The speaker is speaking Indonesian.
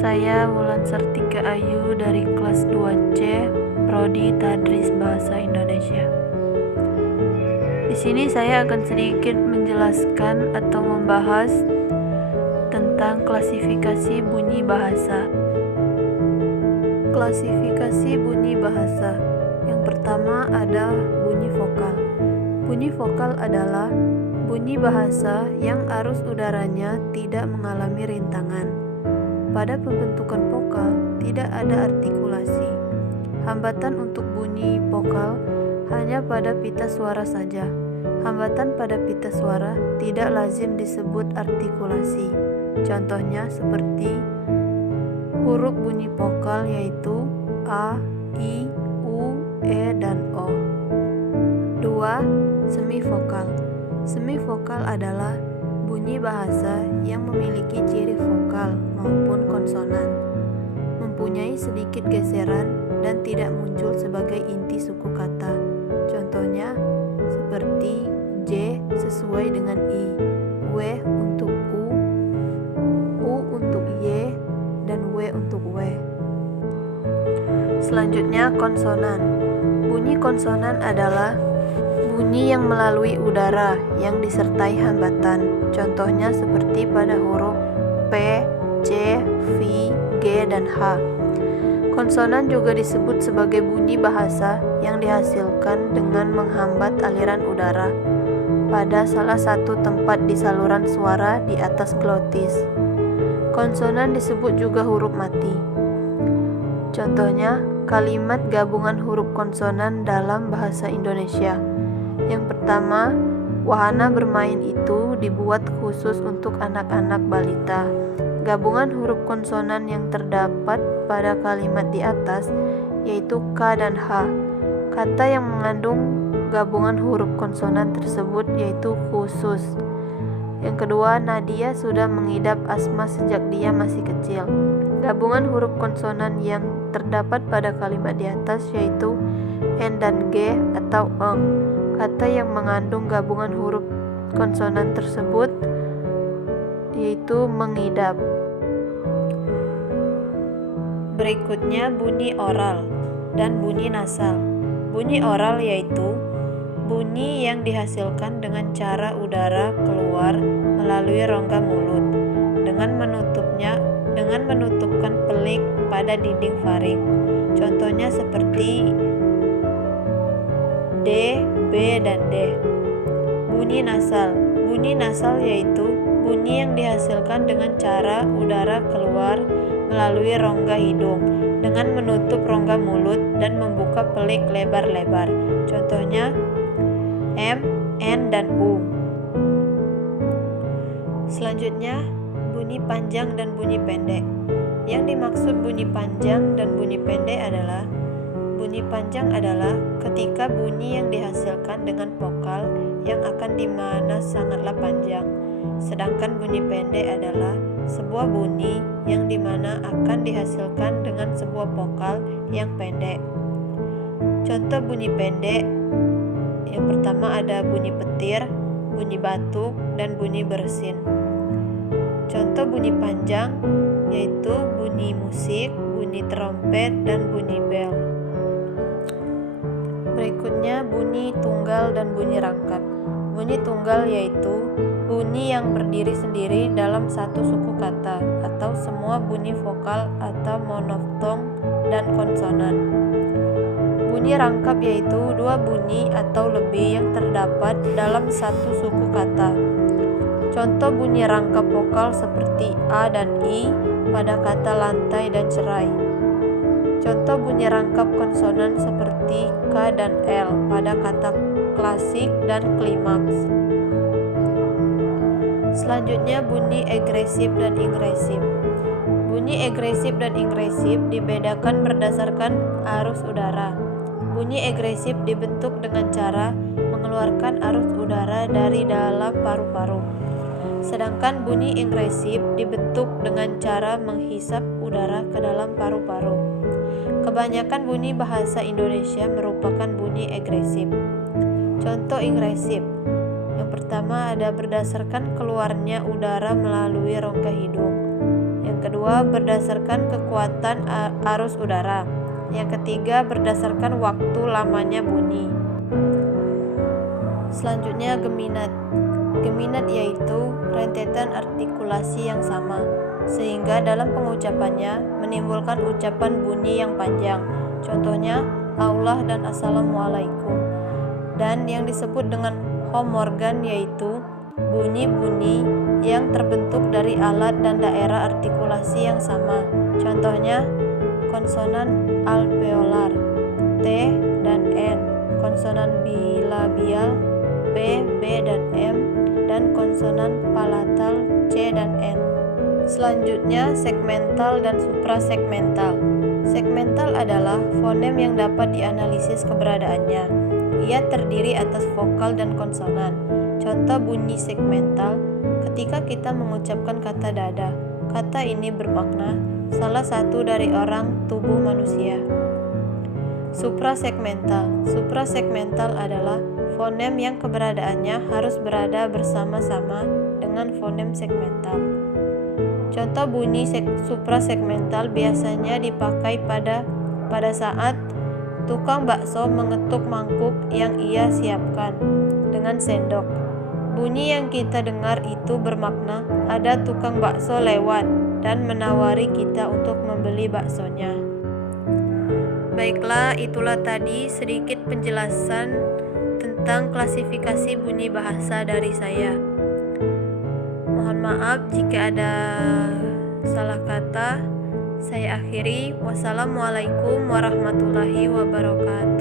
Saya Wulan Sartika Ayu dari kelas 2C, Prodi Tadris Bahasa Indonesia. Di sini saya akan sedikit menjelaskan atau membahas tentang klasifikasi bunyi bahasa. Klasifikasi bunyi bahasa. Yang pertama ada bunyi vokal. Bunyi vokal adalah bunyi bahasa yang arus udaranya tidak mengalami rintangan. Pada pembentukan vokal tidak ada artikulasi. Hambatan untuk bunyi vokal hanya pada pita suara saja. Hambatan pada pita suara tidak lazim disebut artikulasi. Contohnya seperti huruf bunyi vokal yaitu A, I, U, E, dan O. 2. Semivokal. Semivokal adalah bunyi bahasa yang memiliki ciri vokal maupun konsonan, mempunyai sedikit geseran dan tidak muncul sebagai inti suku kata. Contohnya seperti J sesuai dengan I, W untuk U untuk Y, dan W untuk W. Selanjutnya konsonan. Bunyi konsonan adalah bunyi yang melalui udara yang disertai hambatan. Contohnya seperti pada huruf P, C, V, G, dan H. Konsonan juga disebut sebagai bunyi bahasa yang dihasilkan dengan menghambat aliran udara pada salah satu tempat di saluran suara di atas glotis. Konsonan disebut juga huruf mati. Contohnya kalimat gabungan huruf konsonan dalam bahasa Indonesia. Yang pertama, wahana bermain itu dibuat khusus untuk anak-anak balita. Gabungan huruf konsonan yang terdapat pada kalimat di atas yaitu K dan H. Kata yang mengandung gabungan huruf konsonan tersebut yaitu khusus. Yang kedua, Nadia sudah mengidap asma sejak dia masih kecil. Gabungan huruf konsonan yang terdapat pada kalimat di atas yaitu N dan G atau eng. Kata yang mengandung gabungan huruf konsonan tersebut yaitu mengidap. Berikutnya bunyi oral dan bunyi nasal. Bunyi oral yaitu bunyi yang dihasilkan dengan cara udara keluar melalui rongga mulut dengan menutupkan pelik pada dinding faring. Contohnya seperti D, B, dan D. Bunyi nasal. Bunyi nasal yaitu bunyi yang dihasilkan dengan cara udara keluar melalui rongga hidung dengan menutup rongga mulut dan membuka pelik lebar-lebar. Contohnya M, N, dan U. Selanjutnya, bunyi panjang dan bunyi pendek. Yang dimaksud bunyi panjang dan bunyi pendek adalah bunyi panjang adalah ketika bunyi yang dihasilkan dengan vokal yang akan dimana sangatlah panjang. Sedangkan bunyi pendek adalah sebuah bunyi yang dimana akan dihasilkan dengan sebuah vokal yang pendek. Contoh bunyi pendek yang pertama ada bunyi petir, bunyi batuk, dan bunyi bersin. Contoh bunyi panjang yaitu bunyi musik, bunyi trompet, dan bunyi bel. Berikutnya bunyi tunggal dan bunyi rangkap. Bunyi tunggal yaitu bunyi yang berdiri sendiri dalam satu suku kata atau semua bunyi vokal atau monoftong dan konsonan. Bunyi rangkap yaitu dua bunyi atau lebih yang terdapat dalam satu suku kata. Contoh bunyi rangkap vokal seperti A dan I pada kata lantai dan cerai. Contoh bunyi rangkap konsonan seperti K dan L pada kata klasik dan klimaks. Selanjutnya bunyi egresif dan ingresif. Bunyi egresif dan ingresif dibedakan berdasarkan arus udara. Bunyi egresif dibentuk dengan cara mengeluarkan arus udara dari dalam paru-paru. Sedangkan bunyi ingresif dibentuk dengan cara menghisap udara ke dalam paru-paru. Kebanyakan bunyi bahasa Indonesia merupakan bunyi egresif. Contoh ingresif. Yang pertama ada berdasarkan keluarnya udara melalui rongga hidung. Yang Yang kedua, berdasarkan kekuatan arus udara. Yang ketiga, berdasarkan waktu lamanya bunyi. Selanjutnya, geminat. Geminat yaitu rentetan artikulasi yang sama, sehingga dalam pengucapannya menimbulkan ucapan bunyi yang panjang. Contohnya, Allah dan Assalamualaikum. Dan yang disebut dengan homorgan yaitu bunyi-bunyi yang terbentuk dari alat dan daerah artikulasi yang sama. Contohnya, konsonan alveolar T dan N, konsonan bilabial P, B, dan M, dan konsonan palatal C dan N. Selanjutnya, segmental dan suprasegmental. Segmental adalah fonem yang dapat dianalisis keberadaannya. Ia terdiri atas vokal dan konsonan. Contoh bunyi segmental, ketika kita mengucapkan kata dada. Kata ini bermakna salah satu dari orang tubuh manusia. Suprasegmental. Suprasegmental adalah fonem yang keberadaannya harus berada bersama-sama dengan fonem segmental. Contoh bunyi suprasegmental biasanya dipakai pada saat tukang bakso mengetuk mangkuk yang ia siapkan dengan sendok. Bunyi yang kita dengar itu bermakna ada tukang bakso lewat dan menawari kita untuk membeli baksonya. Baiklah, itulah tadi sedikit penjelasan tentang klasifikasi bunyi bahasa dari saya. Mohon maaf jika ada salah kata. Saya akhiri. Wassalamualaikum warahmatullahi wabarakatuh.